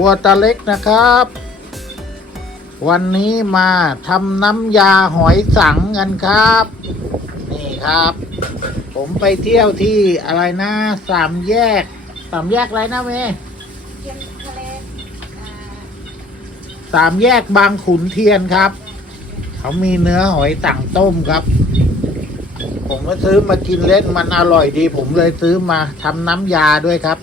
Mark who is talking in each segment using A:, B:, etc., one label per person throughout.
A: ครัวตาเล็กนะครับ วันนี้มาทำน้ำยาหอยสังกันครับ นี่ครับ ผมไปเที่ยวที่อะไรนะสามแยก สามแยกอะไรนะเมย์
B: เทียนทะเลอ่า
A: สามแยกบางขุนเทียนครับ เขามีเนื้อหอยต่างต้มครับ ผมก็ซื้อมากินเล่นมันอร่อยดี ผมเลยซื้อมาทำน้ำยาด้วยครับ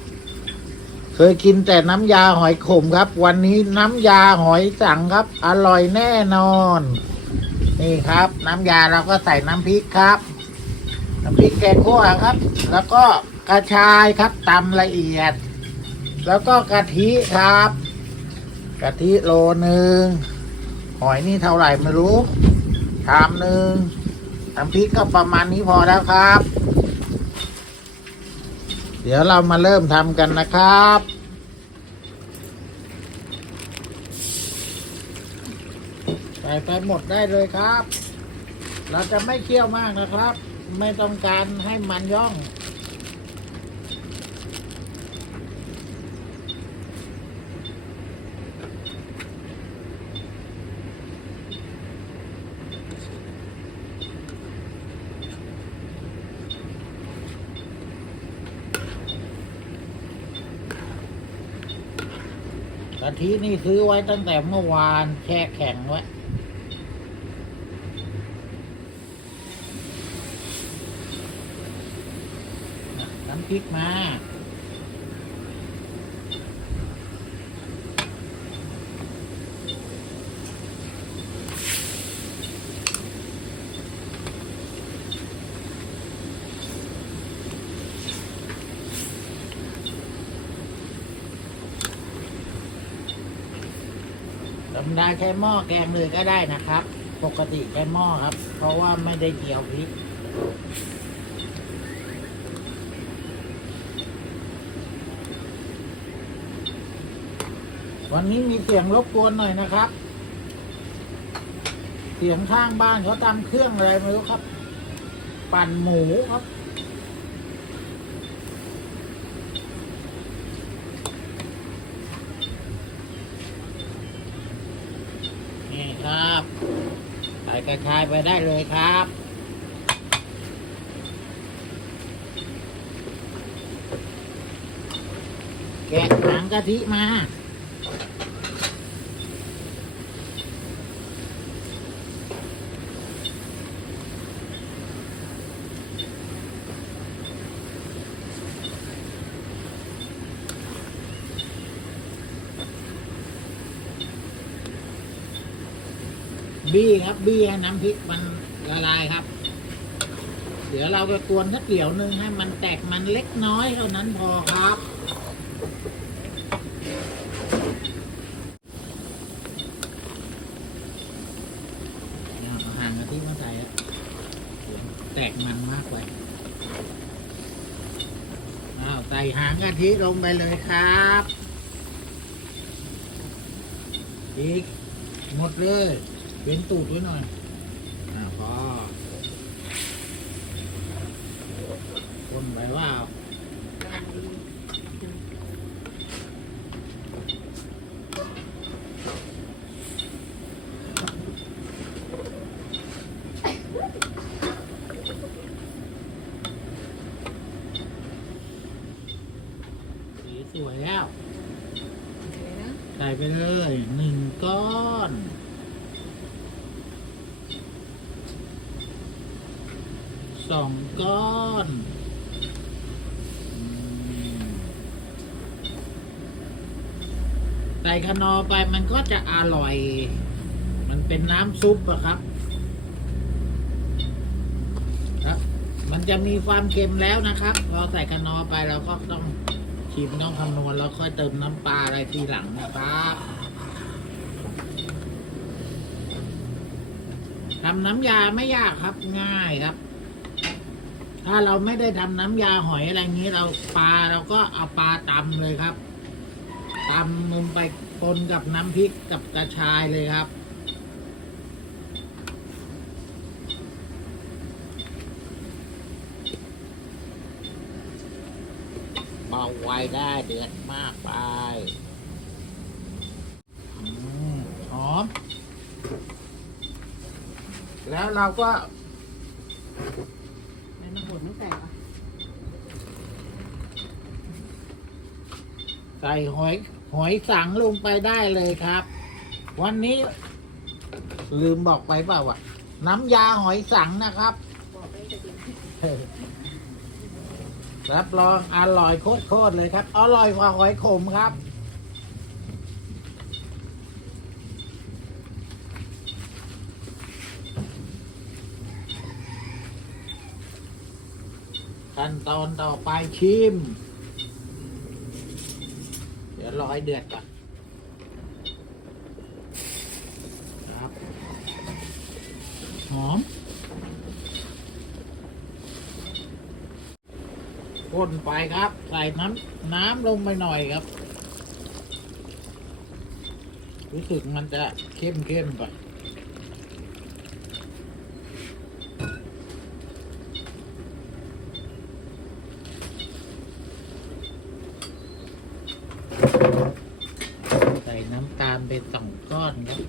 A: เคยกินแต่น้ำยาหอยขมครับ วันนี้น้ำยาหอยสังครับ อร่อยแน่นอน นี่ครับ น้ำยาเราก็ใส่น้ำพริกครับ น้ำพริกแกงคั่วครับ แล้วก็กระชายครับตำละเอียด แล้วก็กะทิครับกะทิโลหนึ่งหอยนี่เท่าไหร่ไม่รู้ชามหนึ่งน้ำพริกก็ประมาณนี้พอแล้วครับ เดี๋ยวเรามาเริ่มทำกันนะครับ ใส่ไปหมดได้เลยครับ เราจะไม่เคี่ยวมากนะครับ ไม่ต้องการให้มันย่อง กะทินี่ซื้อไว้ตั้งแต่เมื่อวานแช่แข็งไว้ น้ำพริกมาธรรมดาใช้หม้อแกงเลยก็ได้นะครับ ปกติใช้หม้อครับ เพราะว่าไม่ได้เจียวพริก วันนี้มีเสียงรบกวนหน่อยนะครับ เสียงข้างบ้านเขาตำเครื่องอะไรไม่รู้ครับ ปั่นหมูครับ นี่ครับใส่กระชายไปได้เลยครับแกะหางกะทิมา บี้ครับบี้ให้น้ำพริกมันละลายครับ เดี๋ยวเราจะกวนสักเดี๋ยวหนึ่งให้มันแตกมันเล็กน้อยเท่านั้นพอครับเอาหางกะทิมาใส่อะเดี๋ยวแตกมันมากไปอ้าวใส่หางกะทิลงไปเลยครับอีกหมดเลย เป็นตูดไว้หน่อย อ่าพอคนไปว่าสวยแล้ว ใส่ไปเลยหนึ่งก้อนสองก้อนอืม ใส่ขนอไปมันก็จะอร่อย มันเป็นน้ำซุปอะครับ ครับ มันจะมีความเค็มแล้วนะครับพอใส่ขนอไปเราก็ต้องชิมต้องคำนวณแล้วค่อยเติมน้ำปลาอะไรทีหลังนะครับทำน้ำยาไม่ยากครับง่ายครับ ถ้าเราไม่ได้ทำน้ำยาหอยอะไรนี้เราปลาเราก็เอาปลาตำเลยครับ ตำลงไปปนกับน้ำพริกกับกระชายเลยครับ เบาไว้ได้เดือดมากไปอม แล้วเราก็
B: ใบมะกรูดไม่ใส่เหรอ
A: ใส่หอย หอยสังลงไปได้เลยครับ วันนี้ลืมบอกไปเปล่าวะน้ำยาหอยสังนะครับรับรองอร่อยโคตรๆเลยครับ อร่อยกว่าหอยขมครับ ขั้นตอนต่อไปชิม ดี๋ยวรอให้เดือดก่อนครับหอมพ่นไปครับ ใส่น้ำน้ำลงไปหน่อยครับ รู้สึกมันจะเข้มเข้มๆไปใส่น้ำตาลไปสองก้อนครับ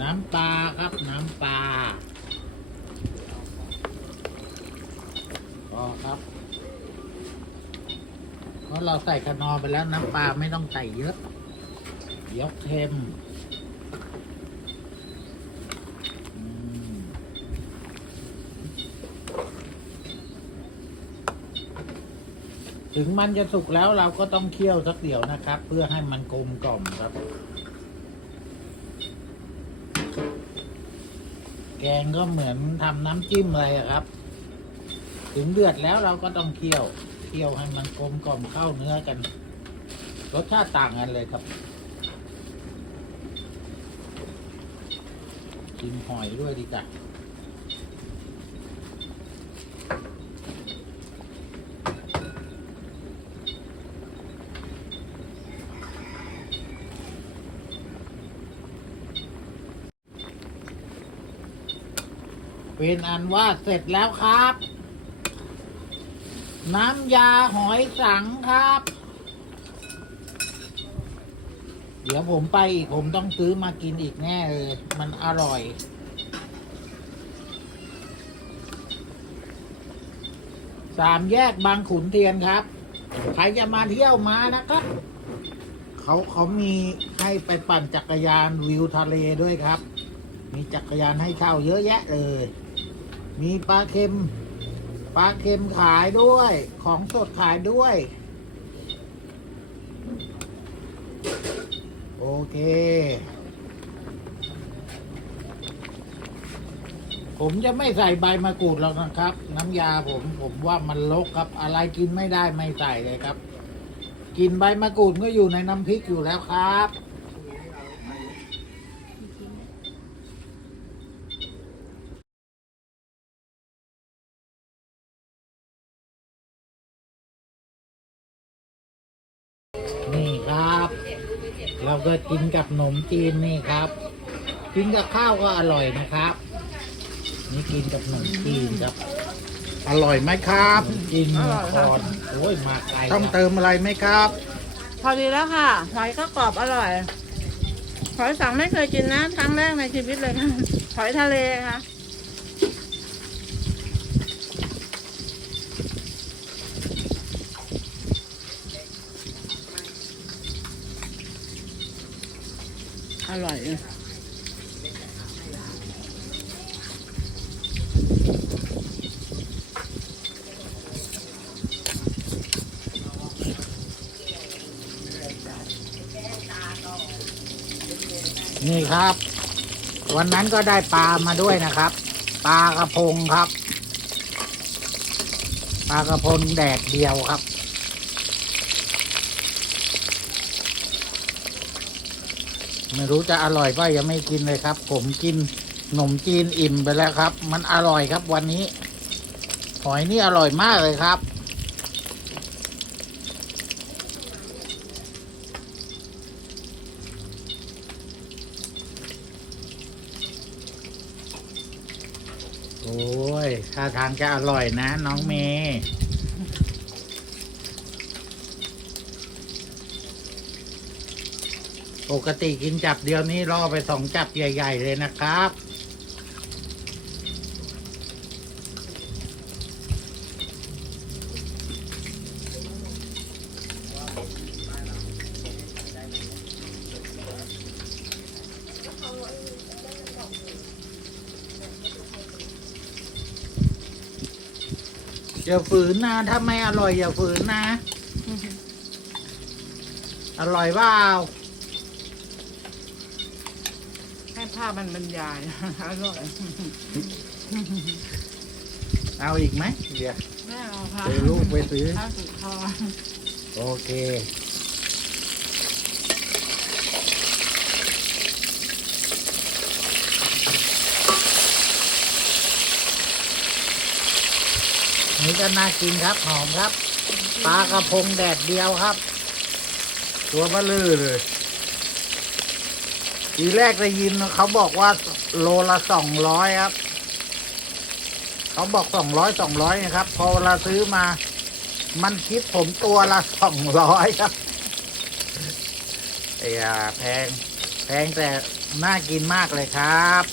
A: น้ำปลาครับ น้ำปลาพอครับ เพราะเราใส่ขนอไปแล้วน้ำปลาไม่ต้องใส่เยอะ เดี๋ยวเค็มอืมถึงมันจะสุกแล้วเราก็ต้องเคี่ยวสักเดี๋ยวนะครับ เพื่อให้มันกลมกล่อมครับ แกงก็เหมือนทำน้ำจิ้มอะไรครับ ถึงเดือดแล้วเราก็ต้องเคี่ยวเคี่ยวให้มันกลมกล่อมเข้าเนื้อกัน รสชาติต่างกันเลยครับกินหอยด้วยดีจ้ะ เป็นอันว่าเสร็จแล้วครับ น้ำยาหอยสังครับ เดี๋ยวผมไปอีกผมต้องซื้อมากินอีกแน่เลย มันอร่อย สามแยกบางขุนเทียนครับ ใครจะมาเที่ยวมานะครับ เขาเขามีให้ไปปั่นจักรยานวิวทะเลด้วยครับมีจักรยานให้เช่าเยอะแยะเลย มีปลาเค็ม ปลาเค็มขายด้วย ของสดขายด้วย โอเค ผมจะไม่ใส่ใบมะกรูดหรอกนะครับ น้ำยาผมผมว่ามันลกครับ อะไรกินไม่ได้ไม่ใส่เลยครับ กินใบมะกรูดก็อยู่ในน้ำพริกอยู่แล้วครับ นี่ครับ เราก็กินกับขนมจีนนี่ครับ กินกับข้าวก็อร่อยนะครับ นี่กินกับขนมจีนครับอร่อยไหมครับกินก่อนโอ้ยมาไกลต้องเติมอะไรไหมครับ
C: พอดีแล้วค่ะหอยก็กรอบอร่อยหอยสังไม่เคยกินนะครั้งแรกในชีวิตเลยค่ะหอยทะเลค่ะ ร่อยเลย
A: นี่ครับ วันนั้นก็ได้ปลามาด้วยนะครับ ปลากระพงครับ ปลากระพงแดดเดียวครับ ไม่รู้จะอร่อยป่ะยังไม่กินเลยครับ ผมกินขนมจีนอิ่มไปแล้วครับ มันอร่อยครับวันนี้ หอยนี่อร่อยมากเลยครับ โอ้ยท่าทางจะอร่อยนะน้องเมย์ ปกติกินจับเดียวนี้รอไปสองจับใหญ่ ๆ เลยนะครับ อย่าฝืนนะ ถ้าไม่อร่อยอย่าฝืนนะ อร่อยเปล่า
C: ให้ภาพมันบรรยายอร่อย
A: เอาอีกไหมเดี๋ยว
C: แม่เอาค่ะ
A: เดี๋ยวลูกไปซื้อ
C: ข้าวสุดคอ
A: โอเค นี่ก็น่ากินครับ หอมครับ ปลากระพงแดดเดียวครับ ตัวเบลือเลย ทีแรกได้ยินเขาบอกว่าโลละสองร้อยครับ เขาบอกสองร้อยสองร้อยนะครับ พอเราซื้อมา มันคิดผมตัวละสองร้อยครับเอ้ยแพง แพงแต่น่ากินมากเลยครับ